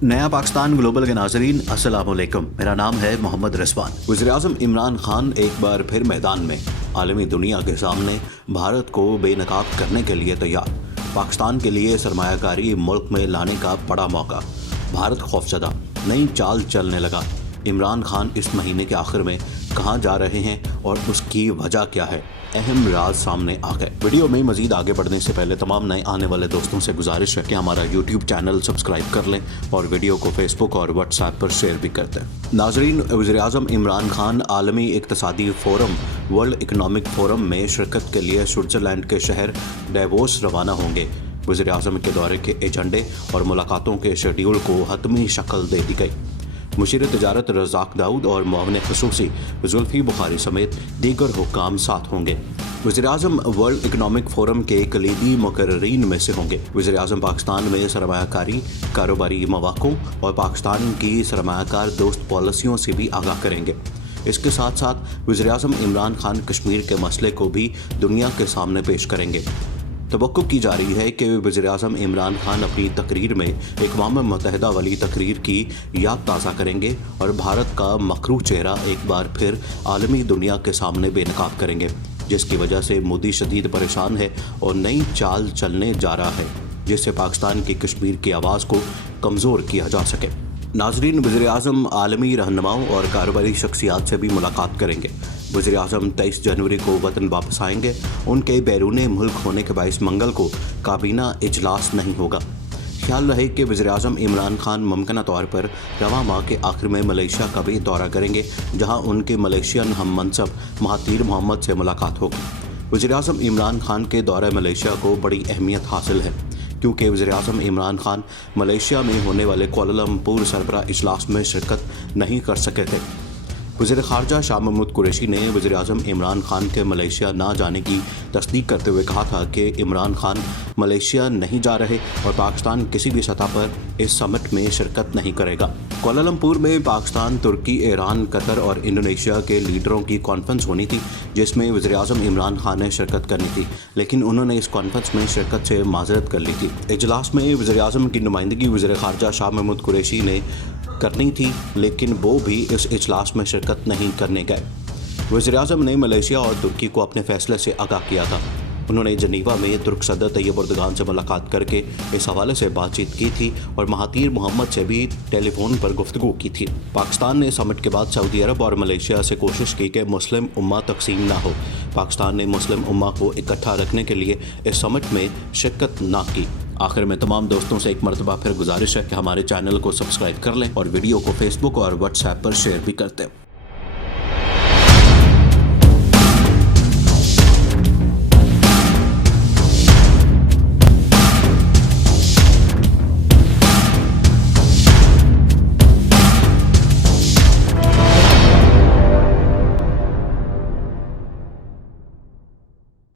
नया पाकिस्तान ग्लोबल के नाजरीन अस्सलाम वालेकुम। मेरा नाम है मोहम्मद रिजवान। वज़ीर-ए-आज़म इमरान खान एक बार फिर मैदान में आलमी दुनिया के सामने भारत को बेनकाब करने के लिए तैयार। पाकिस्तान के लिए सरमायाकारी मुल्क में लाने का बड़ा मौका। भारत खौफजदा, नई चाल चलने लगा। इमरान खान इस महीने के आखिर में कहाँ जा रहे हैं और उसकी वजह क्या है, अहम राज सामने आ गए। वीडियो में मजीद आगे बढ़ने से पहले तमाम नए आने वाले दोस्तों से गुजारिश है कि हमारा यूट्यूब चैनल सब्सक्राइब कर लें और वीडियो को फेसबुक और व्हाट्सएप पर शेयर भी कर दें। नाजरीन, वज़ीर-ए-आज़म इमरान खान आलमी इक़्तिसादी फोरम वर्ल्ड इकनॉमिक फोरम में शिरकत के लिए स्विट्ज़रलैंड के शहर डेवोस रवाना होंगे। वज़ीर-ए-आज़म के दौरे के एजेंडे और मुलाकातों के शेड्यूल को हतमी शक्ल दे दी गई। मुशीर तजारत रज़ाक दाऊद और मुआविन ख़ुसूसी जुल्फ़ी बुखारी समेत दीगर हुक्काम साथ होंगे। वज़ीर-ए-आज़म वर्ल्ड इकनॉमिक फोरम के कलीदी मुकर्ररीन में से होंगे। वज़ीर-ए-आज़म पाकिस्तान में सरमायाकारी, कारोबारी मौक़ों और पाकिस्तान की सरमायाकार दोस्त पॉलिसियों से भी आगाह करेंगे। इसके साथ साथ वज़ीर-ए-आज़म इमरान खान कश्मीर के मसले को भी दुनिया के सामने पेश करेंगे। तवक्को की जा रही है कि वज़ीर-ए-आज़म इमरान खान अपनी तकरीर में अक़वाम मुत्तहिदा वाली तकरीर की याद ताज़ा करेंगे और भारत का मकरू चेहरा एक बार फिर आलमी दुनिया के सामने बेनकाब करेंगे, जिसकी वजह से मोदी शदीद परेशान है और नई चाल चलने जा रहा है, जिससे पाकिस्तान की कश्मीर की आवाज़ को कमज़ोर किया जा सके। नाजरीन, वज़ीर-ए-आज़म आलमी रहनुमाओं और कारोबारी शख्सियात से भी मुलाकात करेंगे। वज़ीर-ए-आज़म 23 जनवरी को वतन वापस आएंगे। उनके बैरून मुल्क होने के बायस मंगल को काबीना इजलास नहीं होगा। ख्याल रहे कि वज़ीर-ए-आज़म इमरान खान मुमकिन तौर पर रवां माह के आखिर में मलेशिया का भी दौरा करेंगे, जहां उनके मलेशियन हम मनसब महातीर मोहम्मद से मुलाकात होगी। वज़ीर-ए-आज़म इमरान खान के दौरे मलेशिया को बड़ी अहमियत हासिल है, क्योंकि वज़ीर-ए-आज़म इमरान खान मलेशिया में होने वाले कुआलालंपुर सरबराह इजलास में शिरकत नहीं कर सके थे। वज़ीर ख़ारजा शाह महमूद कुरैशी ने वज़ीर-ए-आज़म इमरान खान के मलेशिया ना जाने की तस्दीक करते हुए कहा था कि इमरान खान मलेशिया नहीं जा रहे और पाकिस्तान किसी भी सतह पर इस समिट में शिरकत नहीं करेगा। कुआलालंपुर में पाकिस्तान, तुर्की, ईरान, कतर और इंडोनेशिया के लीडरों की कॉन्फ्रेंस होनी थी, जिसमें वज़ीर-ए-आज़म इमरान खान ने शिरकत करनी थी, लेकिन उन्होंने इस कॉन्फ्रेंस में शिरकत से माजरत कर ली थी। इजलास में वज़ीर-ए-आज़म की नुमाइंदगी वज़ीर ख़ारजा शाह महमूद कुरैशी ने करनी थी, लेकिन वो भी इस इजलास में शिरकत नहीं करने गए। वज़ीर-ए-आज़म ने मलेशिया और तुर्की को अपने फैसले से आगाह किया था। उन्होंने जनीवा में तुर्क सदर तैयब एर्दोगान से मुलाकात करके इस हवाले से बातचीत की थी और महातीर मोहम्मद से भी टेलीफोन पर गुफ्तगू की थी। पाकिस्तान ने समिट के बाद सऊदी अरब और मलेशिया से कोशिश की कि मुस्लिम उम्मा तकसीम ना हो। पाकिस्तान ने मुस्लिम उम्मा को इकट्ठा रखने के लिए इस समिट में शिरकत ना की। आखिर में तमाम दोस्तों से एक मरतबा फिर गुजारिश है कि हमारे चैनल को सब्सक्राइब कर लें और वीडियो को फेसबुक और व्हाट्सएप पर शेयर भी करते हैं।